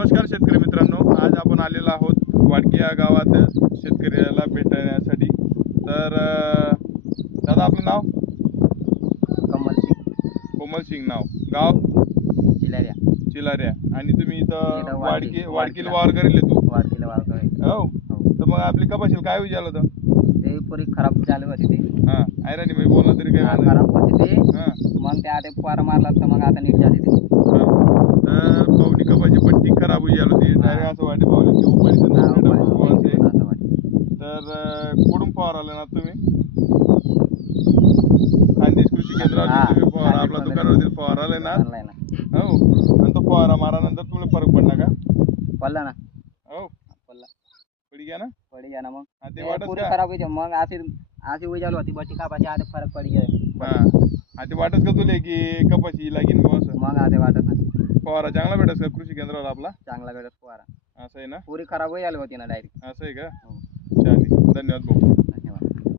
नमस्कार शेतकरी मित्रांनो, आज आपण आलेलो आहोत वाडकी या गावात शेतकऱ्याला भेटण्यासाठी। तर दादा आपलं नाव? कमल सिंग कोमल सिंग नाव, गाव चिलारिया चिलारिया। आणि तुम्ही इथं इथं वाडकीला वावर करेल तू? वाडकीला वावर करे हो, तर मग आपली कपाशीला काय विचारलं होतं? ते पुरी खराब झाली होती ते हां, आयराणी मी बोलला तरी काय झालं? खराब होती ते हां मग ते आता फवारा मारला तर मग आता नीट झाली ते तर पाहुणी कपाशी पट्टी खराब होई झाली होती। डायरेक्ट असं वाटे पावलं की उपायचं असं वाटतं. तर कुठून फवार आले ना तुम्ही? खानदेश कृषी केंद्रावर तुम्ही फवारा आपला दुकानावरती फवारा आले ना? आणलाय ना हो, आणि तो फवारा मारानंतर तुम्हाला फरक पडला का? पडला ना हो, पडला पडी गया ना? पडी गया ना मग ते ते वाटच पुरी का? खराब होती मग अशी उजाल होती बटी कापाची आता फरक पडी गया हां, ते वाटच का तुले की कपाशी लागीन बुवा असं? मग आता वाटत ना फवारा चांगला भेटस का कृषी केंद्रावर आपला? चांगला भेटत फवारा असं आहे ना? पुरी खराब होई आली होती ना डायरेक्ट असं आहे का? हो चालेल, धन्यवाद भाऊ. धन्यवाद.